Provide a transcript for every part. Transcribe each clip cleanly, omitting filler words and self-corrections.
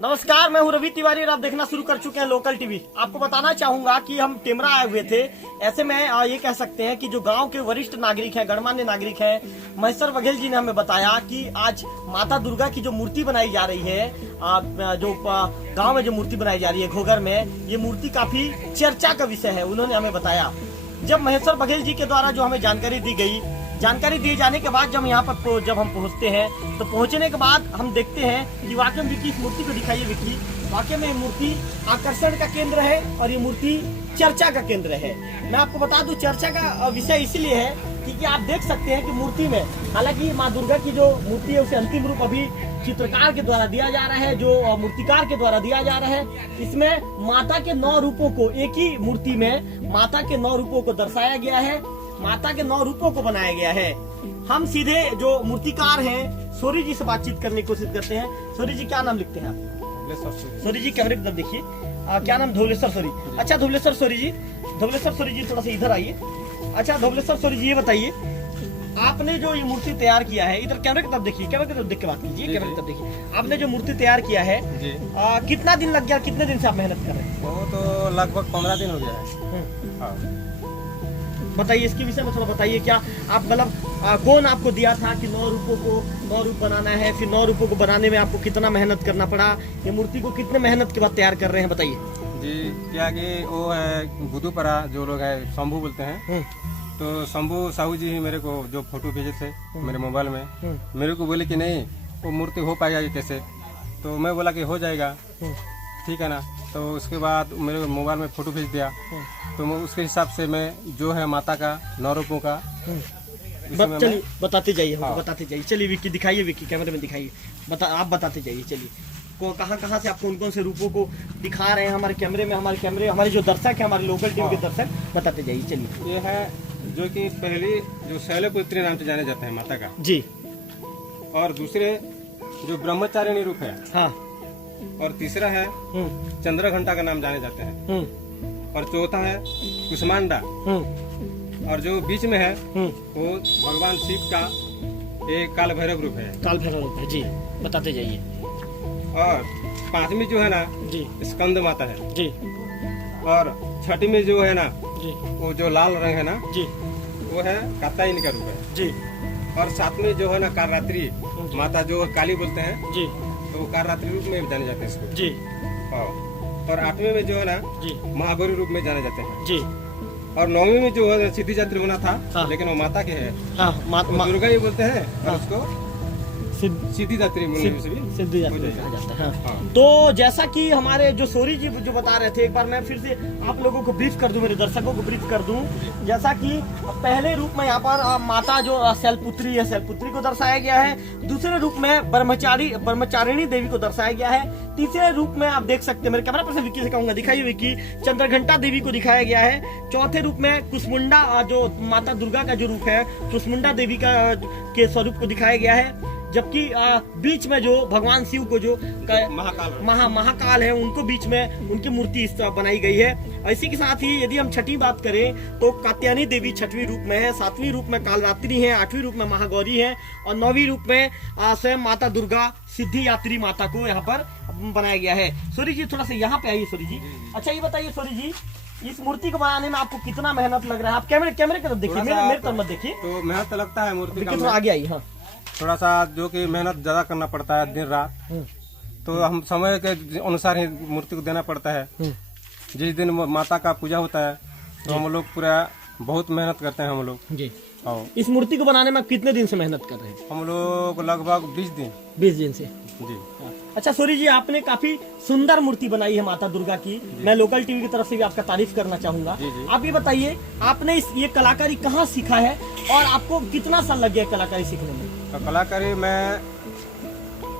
नमस्कार, मैं हूं रवि तिवारी और आप देखना शुरू कर चुके हैं लोकल टीवी। आपको बताना चाहूंगा कि हम टेमरा आए हुए थे। ऐसे में ये कह सकते हैं कि जो गांव के वरिष्ठ नागरिक हैं, गणमान्य नागरिक हैं, महेश्वर बघेल जी ने हमें बताया कि आज माता दुर्गा की जो मूर्ति बनाई जा रही है, जो गांव में जो मूर्ति बनाई जा रही है घोघर में, ये मूर्ति काफी चर्चा का विषय है। उन्होंने हमें बताया, जब महेश्वर बघेल जी के द्वारा जो हमें जानकारी दी गई, जानकारी दिए जाने के बाद जब यहाँ पर जब हम पहुँचते हैं तो पहुँचने के बाद हम देखते हैं कि वाकई में विक्की इस मूर्ति को दिखाइए। विक्की, वाकई में ये मूर्ति आकर्षण का केंद्र है और ये मूर्ति चर्चा का केंद्र है। मैं आपको बता दूं, चर्चा का विषय इसलिए है क्योंकि आप देख सकते हैं कि मूर्ति में, हालांकि माँ दुर्गा की जो मूर्ति है उसे अंतिम रूप अभी चित्रकार के द्वारा दिया जा रहा है, जो मूर्तिकार के द्वारा दिया जा रहा है। इसमें माता के 9 रूपों को, एक ही मूर्ति में माता के 9 रूपों को दर्शाया गया है, माता के 9 रूपों को बनाया गया है। हम सीधे जो मूर्तिकार हैं सोरी जी से बातचीत करने की कोशिश करते हैं। सोरी जी, क्या नाम लिखते हैं आप? सोरी जी, कैमरे की तरफ देखिए। क्या नाम? धवलेश्वर सोरी। अच्छा धवलेश्वर सोरी जी, थोड़ा सा इधर आइए। अच्छा धवलेश्वर सोरी जी, ये बताइए, आपने जो ये मूर्ति तैयार किया है, इधर कैमरे की तरफ देखिए, कैमरे की तरफ देख के बात कीजिए, कैमरे की तरफ देखिए। आपने जो मूर्ति तैयार किया है, कितना दिन लग गया, कितने दिन से आप मेहनत कर रहे हैं? वो तो लगभग 15 दिन हो गया है। बताइए इसके विषय में थोड़ा बताइए। क्या आप मतलब कौन आपको दिया था कि 9 रूपों को 9 रूप बनाना है, फिर 9 रूपों को बनाने में आपको कितना मेहनत करना पड़ा, ये मूर्ति को कितने मेहनत के बाद तैयार कर रहे हैं, बताइए जी। क्या कि वो है बुधुपरा जो लोग है, शंभू बोलते हैं, तो शंभू साहू जी ही मेरे को जो फोटो भेजे थे मेरे मोबाइल में, मेरे को बोले कि नहीं वो मूर्ति हो पाएगा कैसे, तो मैं बोला कि हो जाएगा, ठीक है ना। तो उसके बाद मेरे मोबाइल में फोटो भेज दिया, तो मैं उसके हिसाब से मैं जो है माता का 9 रूपों का चलिए बताते जाइए, हमको बताते जाइए। चलिए विक्की दिखाइए, विक्की कैमरे में दिखाइए, आप बताते जाइए। चलिए कहाँ से आप कौन कौन से रूपों को दिखा रहे हैं हमारे कैमरे में, हमारे जो दर्शक है, हमारे लोकल टीवी के दर्शक, बताते जाइए। चलिए, ये है जो कि पहली जो शैलपुत्री नाम से जाने जाते हैं माता का जी, और दूसरे जो ब्रह्मचारिणी रूप है, हाँ, और तीसरा है चंद्रघंटा का नाम जाने जाते हैं, और चौथा है कुष्मांडा, और जो बीच में है वो भगवान शिव का एक काल भैरव रूप है। काल भैरव रूप है जी, बताते जाइए। और 5वीं जो है ना जी, स्कंद माता है जी, और 6वीं में जो है ना जी, वो जो लाल रंग है ना जी, वो है कात्यायनी का रूप है जी, और 7वीं जो है ना कालरात्रि माता जो काली बोलते हैं जी, तो कालरात्रि रूप में जाने जाते हैं इसको जी, और 8वीं में जो है ना जी, महागौरी रूप में जाने जाते हैं जी, और 9वीं में जो है सिद्धि जात्री होना था, हाँ, लेकिन वो माता के है, हाँ, दुर्गा ही बोलते हैं, और हाँ, उसको सिद्धि जात्री सिद्धि जात्री कहा जाता है। हाँ। तो जैसा कि हमारे जो सोरी जी जो बता रहे थे, एक बार मैं फिर से आप लोगों को ब्रीफ कर दूं, मेरे दर्शकों को ब्रीफ कर दूं। जैसा कि पहले रूप में यहाँ पर माता जो शैलपुत्री है, शैलपुत्री को दर्शाया गया है। दूसरे रूप में ब्रह्मचारिणी देवी को दर्शाया गया है। तीसरे रूप में आप देख सकते हैं, मेरे कैमरा पर से विक्की से कहूंगा दिखाइए विक्की, चंद्रघंटा देवी को दिखाया गया है। चौथे रूप में कुष्मुंडा जो माता दुर्गा का जो रूप है, कुष्मुंडा देवी का के स्वरूप को दिखाया गया है। जबकि बीच में जो भगवान शिव को जो महाकाल है, उनको बीच में उनकी मूर्ति इस तरह बनाई गई है। इसी के साथ ही यदि हम 6वीं बात करें तो कात्यायनी देवी 6वीं रूप में है, 7वीं रूप में कालरात्रि है, 8वीं रूप में महागौरी है, और 9वीं रूप में स्वयं माता दुर्गा सिद्धि यात्री माता को यहाँ पर बनाया गया है। सूरी जी थोड़ा सा यहाँ पे आइए सूरी जी। अच्छा ये बताइए सूरी जी, इस मूर्ति को बनाने में आपको कितना मेहनत लग रहा है? आप कैमरे की तरफ देखिए, मेरे तरफ मत देखिए। तो मेहनत लगता है मूर्ति का, थोड़ा आगे आइए। हाँ, थोड़ा सा जो कि मेहनत ज्यादा करना पड़ता है दिन रात, तो हम समय के अनुसार ही मूर्ति को देना पड़ता है। जिस दिन माता का पूजा होता है तो हम लोग पूरा बहुत मेहनत करते हैं हम लोग जी। इस मूर्ति को बनाने में कितने दिन से मेहनत कर रहे हैं? हम लोग लगभग 20 दिन से जी। अच्छा सूरी जी, आपने काफी सुंदर मूर्ति बनाई है माता दुर्गा की। मैं लोकल टीवी की तरफ से भी आपका तारीफ करना चाहूंगा। आप ये बताइए, आपने ये कलाकारी कहाँ सीखा है और आपको कितना साल लग गया कलाकारी सीखने में? तो कलाकारी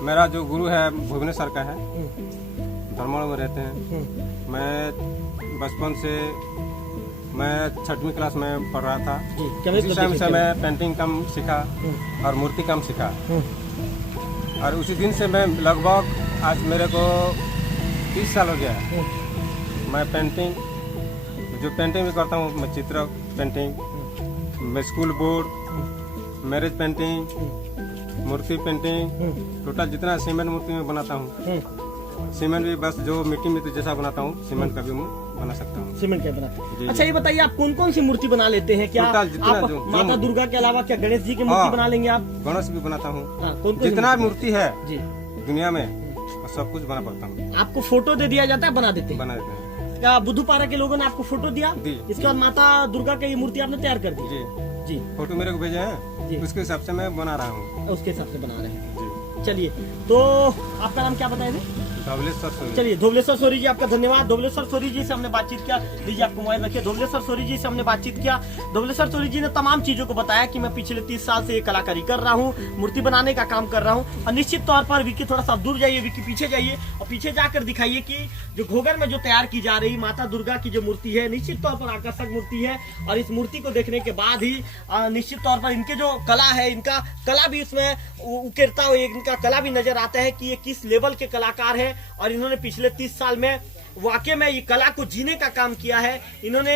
मेरा जो गुरु है भुवनेश्वर का है, धर्मोड़ में रहते हैं। मैं बचपन से मैं 6वीं क्लास में पढ़ रहा था। उसी टाइम से मैं पेंटिंग काम सीखा और मूर्ति काम सीखा, और उसी दिन से मैं लगभग आज मेरे को 30 साल हो गया है। मैं पेंटिंग भी करता हूँ, मैं चित्र पेंटिंग, मैं स्कूल बोर्ड, मैरिज पेंटिंग, मूर्ति पेंटिंग, टोटल जितना सीमेंट मूर्ति में बनाता हूँ सीमेंट भी बस जो मिट्टी में तो जैसा बनाता हूँ सीमेंट का भी मैं बना सकता हूँ। सीमेंट का बनाते जी, हैं। अच्छा ये बताइए आप कौन कौन सी मूर्ति बना लेते हैं? क्या टोटल जितना आप जो माता दुर्गा के अलावा क्या गणेश जी की मूर्ति हाँ। बना लेंगे आप? गणेश भी बनाता हूँ। हाँ, कौन कौन जितना मूर्ति है जी दुनिया में वो सब कुछ बना पड़ता हूँ, आपको फोटो दे दिया जाता है, बना देते हैं? बना देते हैं। क्या बुद्धपारा के लोगों ने आपको फोटो दिया? दी। इसके बाद माता दुर्गा की ये मूर्ति आपने तैयार कर दी? जी, जी, फोटो मेरे को भेजे जी। हैं, उसके हिसाब से मैं बना रहा हूँ। उसके हिसाब से बना रहे हैं। जी, चलिए, तो आपका नाम क्या बताए थे? धवलेश्वर सोनी। चलिए, धोबलेश्वर सोरी जी आपका धन्यवाद। धोबलेश्वर सोरी जी से हमने बातचीत किया। लीजिए आपको मोबाइल रखिए। धोबलेश्वर सोरी जी से हमने बातचीत किया। धोबलेश्वर सोरी जी ने तमाम चीजों को बताया कि मैं पिछले 30 साल से ये कलाकारी कर रहा हूँ, मूर्ति बनाने का काम कर रहा हूँ। और निश्चित तौर पर विक्की थोड़ा सा दूर जाइए, विक्की पीछे जाइए और पीछे जाकर दिखाइए कि जो घोघर में जो तैयार की जा रही माता दुर्गा की जो मूर्ति है, निश्चित तौर पर आकर्षक मूर्ति है। और इस मूर्ति को देखने के बाद ही निश्चित तौर पर इनके जो कला है, इनका कला भी इसमें उकेरता हुआ इनका कला भी नजर आता है कि ये किस लेवल के कलाकार है। और इन्होंने पिछले 30 साल में वाकई में ये कला को जीने का काम किया है। इन्होंने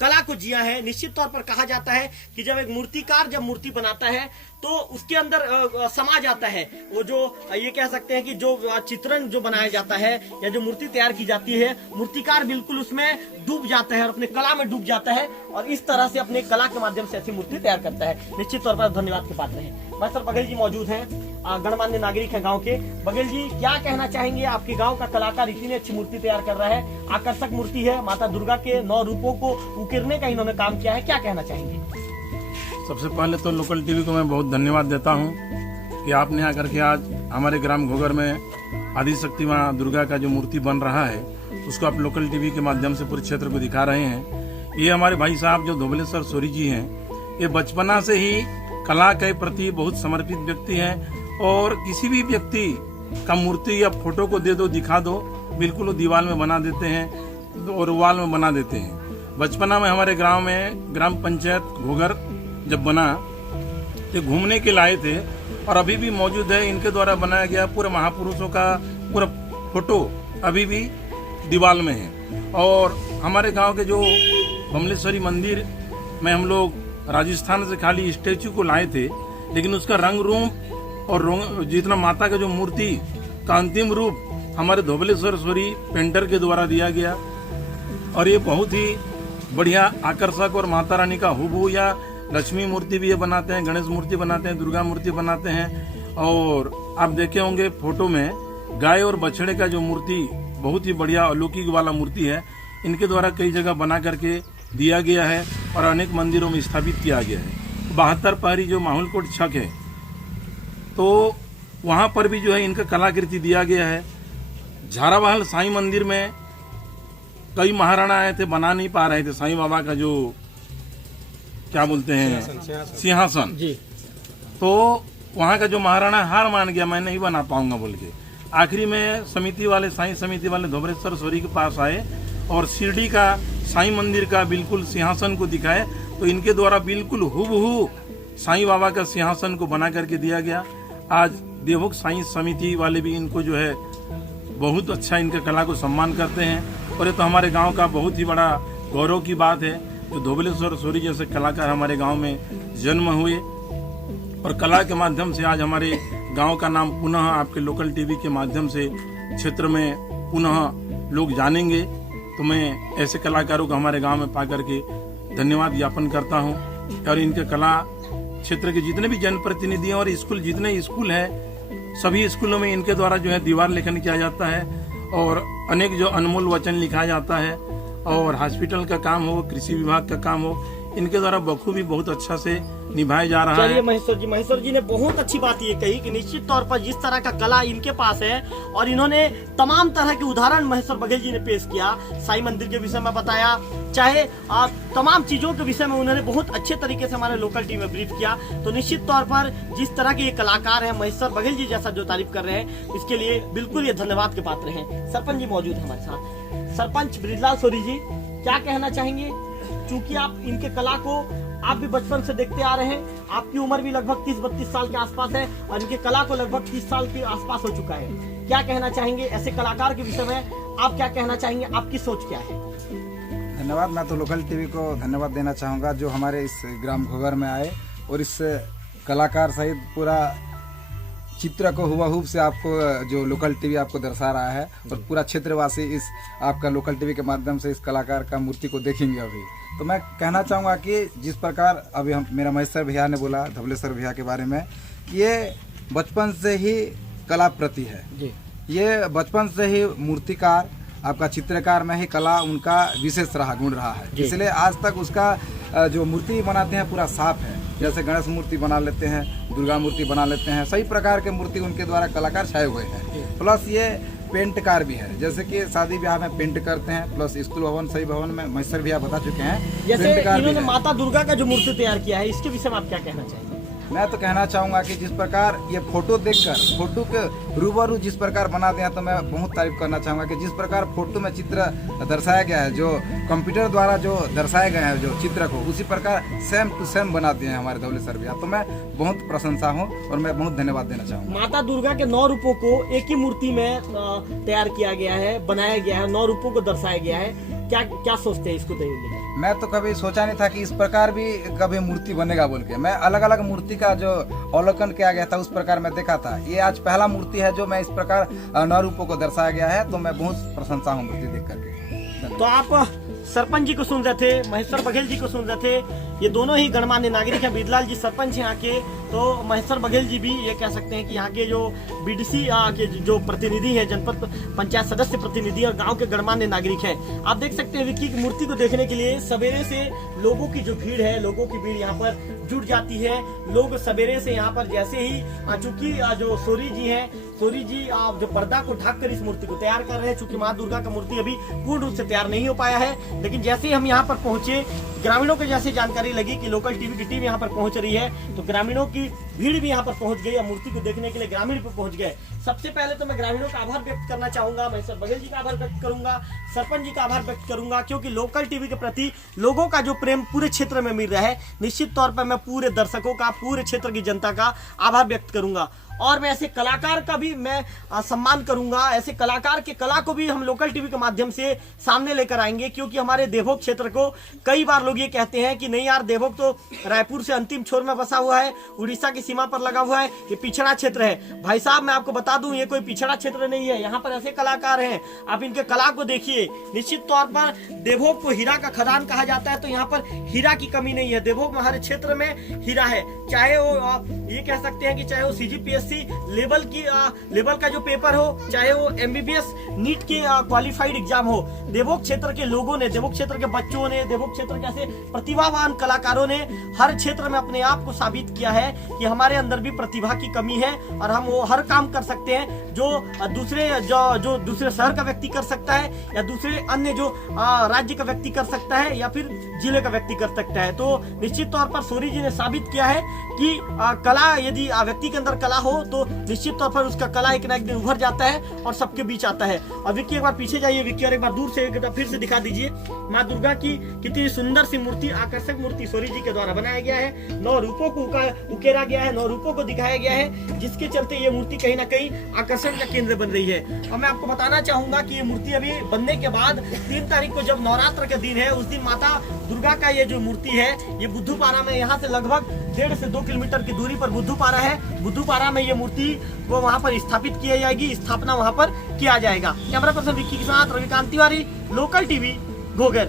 कला को जिया है। निश्चित तौर पर कहा जाता है कि जब एक मूर्तिकार जब मूर्ति बनाता है तो उसके अंदर समा जाता है वो जो ये कह सकते हैं कि जो चित्रण जो बनाया जाता है या जो मूर्ति तैयार की जाती है, मूर्तिकार बिल्कुल उसमें डूब जाता है और अपने कला में डूब जाता है और इस तरह से अपने कला के माध्यम से ऐसी मूर्ति तैयार करता है। निश्चित तौर पर धन्यवाद के पात्र हैं। मास्टर बघेल जी मौजूद हैं, गणमान्य नागरिक है गांव के। बघेल जी क्या कहना चाहेंगे? आपके गांव का कलाकार इतनी अच्छी मूर्ति तैयार कर रहा है, आकर्षक मूर्ति है, माता दुर्गा के 9 रूपों को उकेरने का इन्होंने काम किया है, क्या कहना चाहेंगे? सबसे पहले तो लोकल टीवी को मैं बहुत धन्यवाद देता हूं कि आपने आकर के आज हमारे ग्राम घोघर में आदिशक्ति मां दुर्गा का जो मूर्ति बन रहा है उसको आप लोकल टीवी के माध्यम से पूरे क्षेत्र को दिखा रहे हैं। ये हमारे भाई साहब जो धोबलेश्वर सोरी जी हैं, ये बचपना से ही कला के प्रति बहुत समर्पित व्यक्ति हैं और किसी भी व्यक्ति का मूर्ति या फोटो को दे दो, दिखा दो, बिल्कुल वो दीवार में बना देते हैं और वॉल में बना देते हैं। बचपना में हमारे गाँव में ग्राम पंचायत घोघर जब बना तो घूमने के लाए थे और अभी भी मौजूद है। इनके द्वारा बनाया गया पूरे महापुरुषों का पूरा फोटो अभी भी दीवार में है। और हमारे गांव के जो बमलेश्वरी मंदिर में हम लोग राजस्थान से खाली स्टेचू को लाए थे, लेकिन उसका रंग रूप और जितना माता का जो मूर्ति का अंतिम रूप हमारे धोबलेश्वर सोरी पेंटर के द्वारा दिया गया और ये बहुत ही बढ़िया आकर्षक और माता रानी का हुबहू या लक्ष्मी मूर्ति भी ये बनाते हैं, गणेश मूर्ति बनाते हैं, दुर्गा मूर्ति बनाते हैं। और आप देखे होंगे फोटो में गाय और बछड़े का जो मूर्ति बहुत ही बढ़िया अलौकिक वाला मूर्ति है, इनके द्वारा कई जगह बना करके दिया गया है और अनेक मंदिरों में स्थापित किया गया है। 72 पहरी जो माहौलकोट छक है तो वहां पर भी जो है इनका कलाकृति दिया गया है। झारावाहल साईं मंदिर में कई महाराणा आए थे, बना नहीं पा रहे थे साईं बाबा का जो क्या बोलते हैं सिंहासन जी, तो वहाँ का जो महाराणा हार मान गया, मैं नहीं बना पाऊंगा बोल के। आखिरी में समिति वाले साईं समिति वाले धोबलेश्वर सोरी के पास आए और शिरडी का साईं मंदिर का बिल्कुल सिंहासन को दिखाए तो इनके द्वारा बिल्कुल हुबहू साईं बाबा का सिंहासन को बना करके दिया गया। आज देवभोग साईं समिति वाले भी इनको जो है बहुत अच्छा इनके कला को सम्मान करते हैं और ये तो हमारे गाँव का बहुत ही बड़ा गौरव की बात है जो धोबलेश्वर सोरी जैसे कलाकार हमारे गांव में जन्म हुए और कला के माध्यम से आज हमारे गांव का नाम पुनः आपके लोकल टीवी के माध्यम से क्षेत्र में पुनः लोग जानेंगे। तो मैं ऐसे कलाकारों को हमारे गांव में पा करके धन्यवाद ज्ञापन करता हूं और इनके कला क्षेत्र के जितने भी जनप्रतिनिधि हैं और स्कूल जितने स्कूल हैं सभी स्कूलों में इनके द्वारा जो है दीवार लेखन किया जाता है और अनेक जो अनमोल वचन लिखा जाता है और हॉस्पिटल का काम हो, कृषि विभाग का काम हो, इनके द्वारा बखूबी बहुत अच्छा से निभाया जा रहा है। चलिए महेश्वर जी ने बहुत अच्छी बात ये कही कि निश्चित तौर पर जिस तरह का कला इनके पास है और इन्होंने तमाम तरह के उदाहरण महेश्वर बघेल जी ने पेश किया, साईं मंदिर के विषय में बताया, चाहे तमाम चीजों के विषय में उन्होंने बहुत अच्छे तरीके से हमारे लोकल टीम में ब्रीफ किया। तो निश्चित तौर पर जिस तरह के ये कलाकार है महेश्वर बघेल जी जैसा जो तारीफ कर रहे हैं इसके लिए बिल्कुल ये धन्यवाद के पात्र हैं। सरपंच जी मौजूद है हमारे साथ। सरपंच ब्रिजलाल सोरी जी क्या कहना चाहेंगे? चूंकि आप इनके कला को आप भी बचपन से देखते आ रहे हैं, आपकी उम्र भी लगभग 30-32 साल के आसपास है और इनके कला को लगभग 30 साल के आसपास हो चुका है। क्या कहना चाहेंगे ऐसे कलाकार के विषय में? आप क्या कहना चाहेंगे, आपकी सोच क्या है? धन्यवाद। मैं तो लोकल टीवी को धन्यवाद देना चाहूँगा जो हमारे इस ग्राम घोघर में आए और इस कलाकार सहित पूरा चित्र को हुबहू से आपको जो लोकल टीवी आपको दर्शा रहा है और पूरा क्षेत्रवासी इस आपका लोकल टीवी के माध्यम से इस कलाकार का मूर्ति को देखेंगे अभी। तो मैं कहना चाहूँगा कि जिस प्रकार अभी मेरा महेश्वर भैया ने बोला, धवलेश्वर भैया के बारे में, ये बचपन से ही कला प्रति है जी। ये बचपन से ही मूर्तिकार, आपका चित्रकार में ही कला उनका विशेष गुण रहा है, इसलिए आज तक उसका जो मूर्ति बनाते हैं पूरा साफ है। जैसे गणेश मूर्ति बना लेते हैं, दुर्गा मूर्ति बना लेते हैं, सही प्रकार के मूर्ति उनके द्वारा कलाकार छाए हुए हैं। प्लस ये पेंटकार भी है, जैसे कि शादी ब्याह में पेंट करते हैं, प्लस स्कूल भवन, सही भवन में महेश्वर भैया बता चुके हैं। जैसे इन्होंने माता दुर्गा का जो मूर्ति तैयार किया है, इसके विषय में आप क्या कहना चाहेंगे? मैं तो कहना चाहूँगा कि जिस प्रकार ये फोटो देखकर, फोटो के रूबरू जिस प्रकार बना दिया, तो मैं बहुत तारीफ करना चाहूँगा कि जिस प्रकार फोटो में चित्र दर्शाया गया है, जो कंप्यूटर द्वारा जो दर्शाए गए हैं जो चित्र को, उसी प्रकार सेम टू सेम बना दिए हैं हमारे धवलेश्वर भैया। तो मैं बहुत प्रशंसा हूँ और मैं बहुत धन्यवाद देना चाहूँगा। माता दुर्गा के 9 रूपों को एक ही मूर्ति में तैयार किया गया है, बनाया गया है, 9 रूपों को दर्शाया गया है। क्या सोचते हैं इसको तैयार? मैं तो कभी सोचा नहीं था कि इस प्रकार भी कभी मूर्ति बनेगा बोल के। मैं अलग अलग मूर्ति का जो अवलोकन किया गया था उस प्रकार मैं देखा था। ये आज पहला मूर्ति है जो मैं इस प्रकार 9 रूपों को दर्शाया गया है, तो मैं बहुत प्रशंसा हूँ मूर्ति देख करके। तो आप सरपंच जी को सुन रहे थे, महेश्वर बघेल जी को सुन रहे थे। ये दोनों ही गणमान्य नागरिक हैं। बिरलाल जी सरपंच हैं यहाँ के, तो महेश्वर बघेल जी भी ये कह सकते हैं कि यहाँ के जो बीडीसी के जो प्रतिनिधि हैं, जनपद पंचायत सदस्य प्रतिनिधि और गांव के गणमान्य नागरिक हैं। आप देख सकते हैं विक्की की मूर्ति को देखने के लिए सवेरे से लोगों की जो भीड़ है, लोगों की भीड़ यहाँ पर जुट जाती है। लोग सवेरे से यहाँ पर जैसे ही चूंकि जो सोरी जी हैं, सोरी जी जो पर्दा को ढककर इस मूर्ति को तैयार कर रहे हैं, चूंकि माँ दुर्गा का मूर्ति अभी पूर्ण रूप से तैयार नहीं हो पाया है, लेकिन जैसे ही हम यहाँ पर पहुंचे, ग्रामीणों को जैसे जानकारी लगी कि लोकल टीवी की टीम यहाँ पर पहुंच रही है, तो ग्रामीणों की भीड़ भी यहाँ पर पहुंच गई और मूर्ति को देखने के लिए ग्रामीण पे पहुंच गए। सबसे पहले तो मैं ग्रामीणों का आभार व्यक्त करना चाहूंगा, महेश्वर बघेल जी का आभार व्यक्त करूंगा, सरपंच जी का आभार व्यक्त करूंगा, क्योंकि लोकल टीवी के प्रति लोगों का जो प्रेम पूरे क्षेत्र में मिल रहा है, निश्चित तौर पर मैं पूरे दर्शकों का, पूरे क्षेत्र की जनता का आभार व्यक्त करूंगा। और मैं ऐसे कलाकार का भी मैं सम्मान करूंगा। ऐसे कलाकार के कला को भी हम लोकल टीवी के माध्यम से सामने लेकर आएंगे, क्योंकि हमारे देवभोग क्षेत्र को कई बार लोग ये कहते हैं कि नहीं यार, देवभोग तो रायपुर से अंतिम छोर में बसा हुआ है, उड़ीसा की सीमा पर लगा हुआ है, ये पिछड़ा क्षेत्र है। भाई साहब, मैं आपको बता दूं, ये कोई पिछड़ा क्षेत्र नहीं है। यहाँ पर ऐसे कलाकार हैं, आप इनके कला को देखिए। निश्चित तौर पर देवभोग को हीरा का खदान कहा जाता है, तो यहाँ पर हीरा की कमी नहीं है। देवभोग में हर क्षेत्र में हीरा है, चाहे वो ये कह सकते हैं कि चाहे वो CGPSC लेवल का जो पेपर हो, चाहे वो MBBS नीट के क्वालिफाइड एग्जाम हो, देवभोग क्षेत्र के लोगों ने, देवभोग क्षेत्र के बच्चों ने, देवभोग क्षेत्र के ऐसे प्रतिभावान कलाकारों ने हर क्षेत्र में अपने आप को साबित किया है कि हमारे अंदर भी प्रतिभा की कमी है और हम वो हर काम कर सकते हैं जो दूसरे शहर का व्यक्ति कर सकता है, या दूसरे अन्य जो राज्य का व्यक्ति कर सकता है, या फिर जिले का व्यक्ति कर सकता है। तो निश्चित तौर पर सोरी जी ने साबित किया है कि कला, यदि व्यक्ति के अंदर कला हो तो निश्चित तौर पर उसका कला एक ना एक दिन उभर जाता है और सबके बीच आता है। और विक्की एक बार पीछे जाइए, विक्की, और एक बार दूर से फिर से दिखा दीजिए माँ दुर्गा की कितनी सुंदर सी मूर्ति, आकर्षक मूर्ति सोरी जी के द्वारा बनाया गया है। 9 रूपों को उकेरा गया है, 9 रूपों को दिखाया गया है, जिसके चलते ये मूर्ति कहीं ना कहीं आकर्षण का केंद्र बन रही है। और मैं आपको बताना चाहूंगा कि ये मूर्ति अभी बनने के बाद 3 तारीख को जब नवरात्र का दिन है, उस दिन माता दुर्गा का ये जो मूर्ति है, ये बुद्धूपारा में, यहाँ से लगभग 1.5 से 2 किलोमीटर की दूरी पर बुद्धूपारा है। बुद्धूपारा में ये मूर्ति को वहाँ पर स्थापित किया जाएगी, स्थापना वहाँ पर किया जाएगा। कैमरा पर्सन विक्की के साथ रविकांत तिवारी, लोकल टीवी, घोघर।